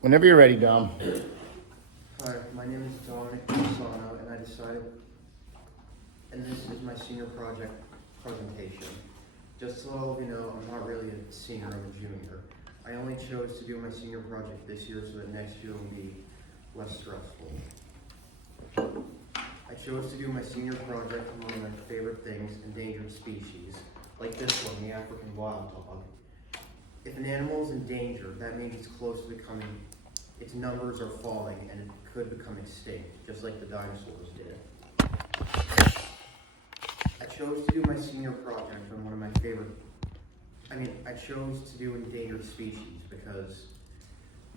Whenever you're ready, Dom. Hi, my name is Dominic Pisano, and this is my senior project presentation. Just so all of you know, I'm not really a senior, I'm a junior. I only chose to do my senior project this year so that next year will be less stressful. I chose to do my senior project on one of my favorite things, endangered species, like this one, the African wild hog. If an animal is endangered, that means it's close to becoming, its numbers are falling and it could become extinct, just like the dinosaurs did. I chose to do my senior project on one of my I chose to do endangered species because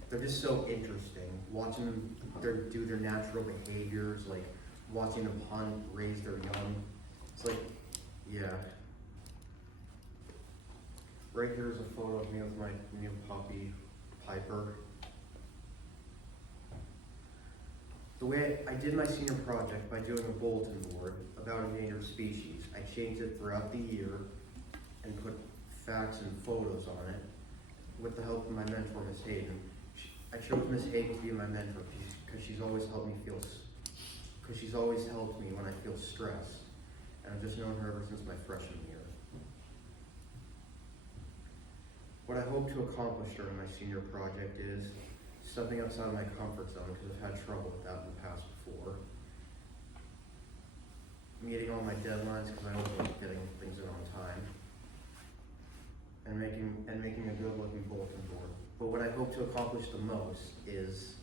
they're just so interesting. Watching them do their natural behaviors, like watching them hunt, raise their young. It's like, yeah. Right here is a photo of me with my new puppy, Piper. The way I did my senior project by doing a bulletin board about endangered species. I changed it throughout the year and put facts and photos on it with the help of my mentor, Miss Hayden. I chose Miss Hayden to be my mentor because she's always helped me when I feel stressed. And I've just known her ever since my freshman year. What I hope to accomplish during my senior project is stepping outside of my comfort zone because I've had trouble with that in the past before. Meeting all my deadlines because I always like getting things in on time. And making a good looking bulletin board. But what I hope to accomplish the most is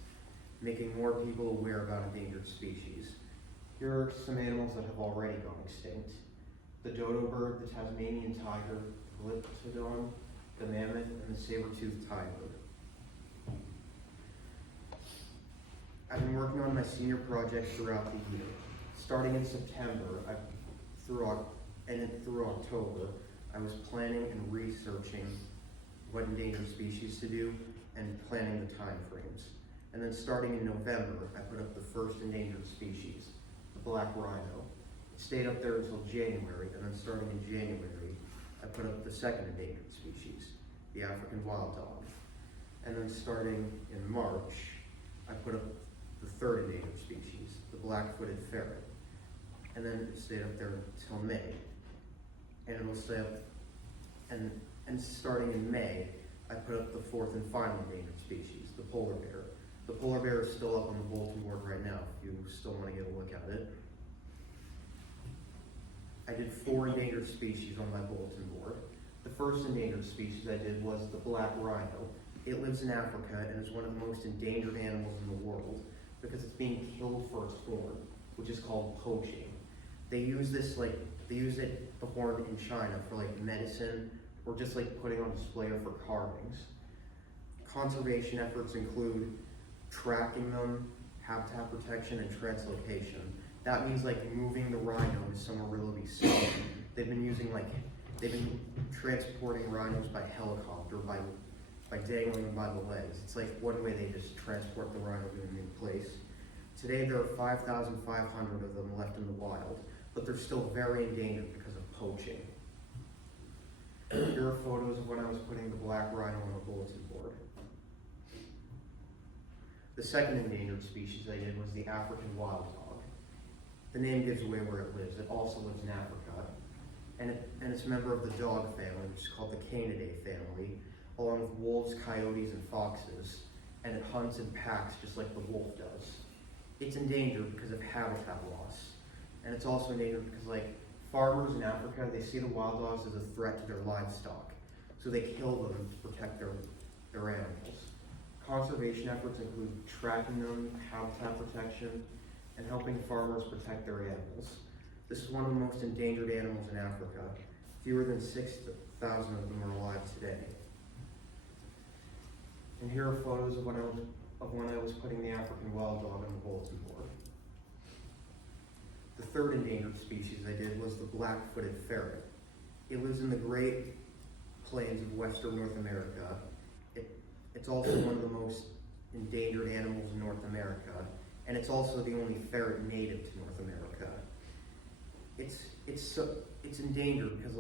making more people aware about endangered species. Here are some animals that have already gone extinct. The dodo bird, the Tasmanian tiger, the glyptodon, the mammoth, and the saber-toothed tiger. I've been working on my senior project throughout the year. Starting in September through October, I was planning and researching what endangered species to do and planning the time frames. And then starting in November, I put up the first endangered species, the black rhino. It stayed up there until January, and then starting in January, I put up the second endangered species, the African wild dog. And then starting in March, I put up the third endangered species, the black-footed ferret. And then it stayed up there until May. And it'll stay up, and starting in May, I put up the fourth and final endangered species, the polar bear. The polar bear is still up on the bulletin board right now, if you still want to get a look at it. I did 4 endangered species on my bulletin board. The first endangered species I did was the black rhino. It lives in Africa and is one of the most endangered animals in the world because it's being killed for its horn, which is called poaching. They use the horn in China for like medicine or just like putting on display or for carvings. Conservation efforts include tracking them, habitat protection, and translocation. That means like moving the rhino to somewhere where they'll be safe. They've been transporting rhinos by helicopter, by dangling them by the legs. It's like one way they just transport the rhino to a new place. Today there are 5,500 of them left in the wild, but they're still very endangered because of poaching. Here are photos of when I was putting the black rhino on the bulletin board. The second endangered species I did was the African wild hog. The name gives away where it lives. It also lives in Africa. And it's a member of the dog family, which is called the Canidae family, along with wolves, coyotes, and foxes. And it hunts in packs just like the wolf does. It's endangered because of habitat loss. And it's also endangered because farmers in Africa, they see the wild dogs as a threat to their livestock. So they kill them to protect their animals. Conservation efforts include tracking them, habitat protection, and helping farmers protect their animals. This is one of the most endangered animals in Africa. Fewer than 6,000 of them are alive today. And here are photos of when I was putting the African wild dog on the bulletin board. The third endangered species I did was the black-footed ferret. It lives in the Great Plains of Western North America. It's also one of the most endangered animals in North America, and it's also the only ferret native to North America. It's endangered because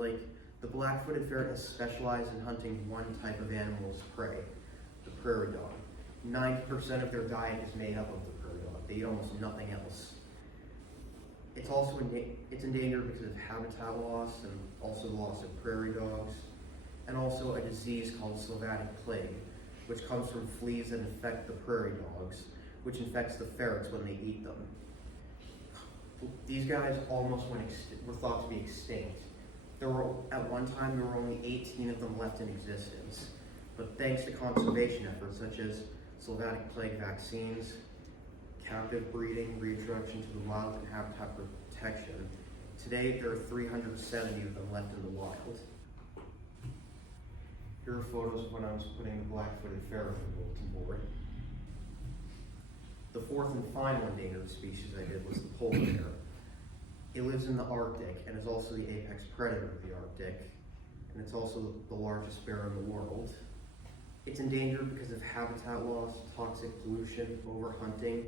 the black-footed ferret has specialized in hunting one type of animal as prey, the prairie dog. 90% of their diet is made up of the prairie dog. They eat almost nothing else. It's endangered because of habitat loss and also the loss of prairie dogs, and also a disease called Sylvatic plague, which comes from fleas that infect the prairie dogs, which infects the ferrets when they eat them. These guys almost were thought to be extinct. At one time, there were only 18 of them left in existence. But thanks to conservation efforts such as Sylvatic plague vaccines, captive breeding, reintroduction to the wild, and habitat protection, today there are 370 of them left in the wild. Here are photos of when I was putting the black-footed ferret on the bulletin board. The fourth and final endangered species I did was the polar bear. It lives in the Arctic and is also the apex predator of the Arctic, and it's also the largest bear in the world. It's endangered because of habitat loss, toxic pollution, overhunting,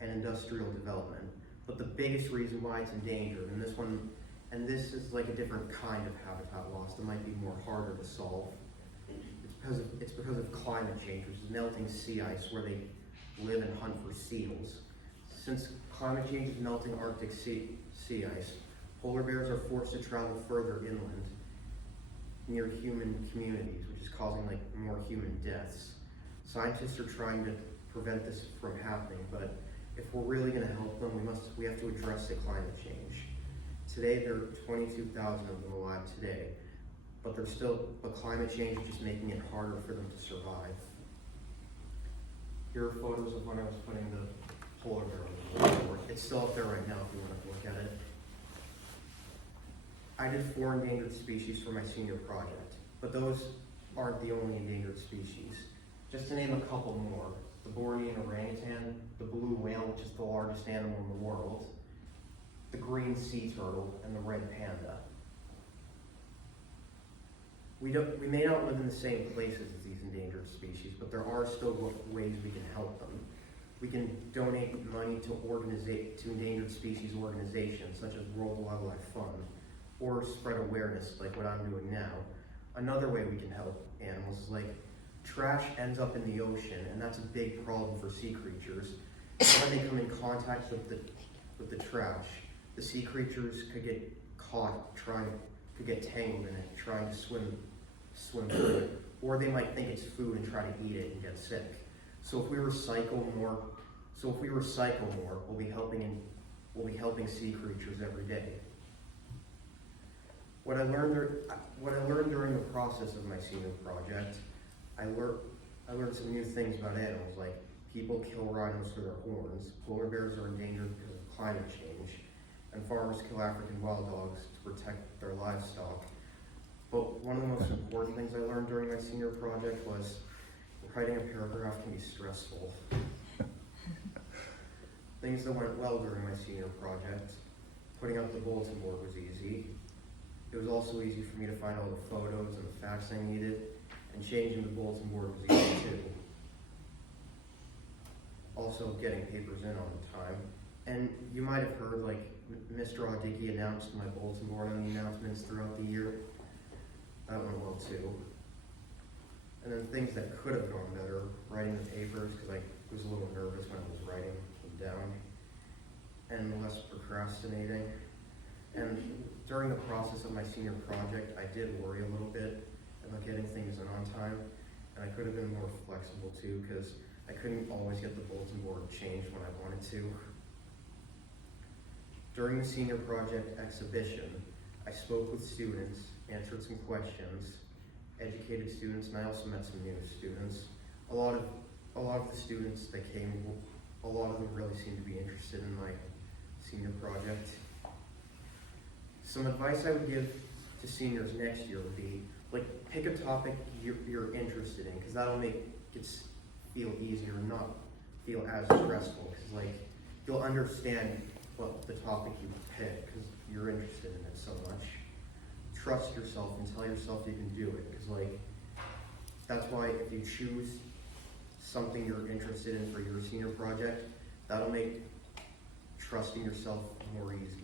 and industrial development. But the biggest reason why it's endangered, and this is like a different kind of habitat loss that might be more harder to solve. It's because of climate change, which is melting sea ice where they live and hunt for seals. Since climate change is melting Arctic sea ice, polar bears are forced to travel further inland near human communities, which is causing more human deaths. Scientists are trying to prevent this from happening, but if we're really going to help them, we have to address the climate change. Today, there are 22,000 of them alive today, but climate change is just making it harder for them to survive. Here are photos of when I was putting the polar bear on the board. It's still up there right now if you want to look at it. I did 4 endangered species for my senior project, but those aren't the only endangered species. Just to name a couple more, the Bornean orangutan, the blue whale, which is the largest animal in the world, the green sea turtle, and the red panda. We may not live in the same places as these endangered species, but there are still ways we can help them. We can donate money to endangered species organizations such as World Wildlife Fund, or spread awareness like what I'm doing now. Another way we can help animals is trash ends up in the ocean, and that's a big problem for sea creatures. When they come in contact with the trash, the sea creatures could get caught could get tangled in it, trying to swim through it, or they might think it's food and try to eat it and get sick. So if we recycle more, we'll be helping sea creatures every day. What I learned during the process of my senior project, I learned some new things about animals, like people kill rhinos for their horns, polar bears are endangered because of climate change, and farmers kill African wild dogs to protect their livestock. But one of the most important things I learned during my senior project was writing a paragraph can be stressful. Things that went well during my senior project, putting up the bulletin board was easy. It was also easy for me to find all the photos and the facts I needed, and changing the bulletin board was easy too. Also getting papers in on time. And you might have heard Mr. Audicki announced my bulletin board on the announcements throughout the year. That went well too. And then things that could have gone better, writing the papers, because I was a little nervous when I was writing them down, and less procrastinating. And during the process of my senior project, I did worry a little bit about getting things in on time, and I could have been more flexible too, because I couldn't always get the bulletin board changed when I wanted to. During the senior project exhibition, I spoke with students, answered some questions, educated students, and I also met some new students. A lot of the students that came, a lot of them really seemed to be interested in my senior project. Some advice I would give to seniors next year would be, pick a topic you're interested in, because that'll make it feel easier and not feel as stressful, because you'll understand what the topic you pick, because you're interested in it so much. Trust yourself and tell yourself you can do it, because that's why if you choose something you're interested in for your senior project, that'll make trusting yourself more easy.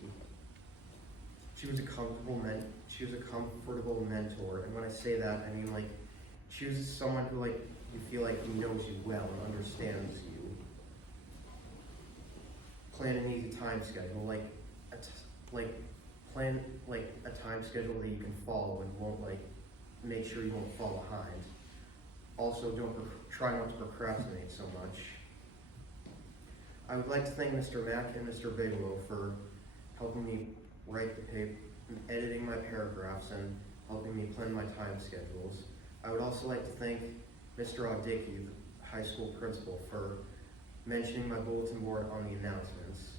She was a comfortable mentor, and when I say that, I mean she was someone who you feel like he knows you well and understands you. Plan an easy time schedule, plan like a time schedule that you can follow and won't make sure you won't fall behind. Also, try not to procrastinate so much. I would like to thank Mr. Mack and Mr. Bigelow for helping me write the paper, editing my paragraphs, and helping me plan my time schedules. I would also like to thank Mr. Audicki, the high school principal, for mentioning my bulletin board on the announcements.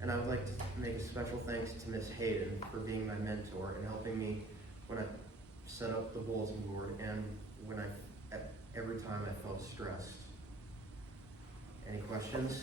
And I would like to make a special thanks to Miss Hayden for being my mentor and helping me when I set up the bulletin board and every time I felt stressed. Any questions?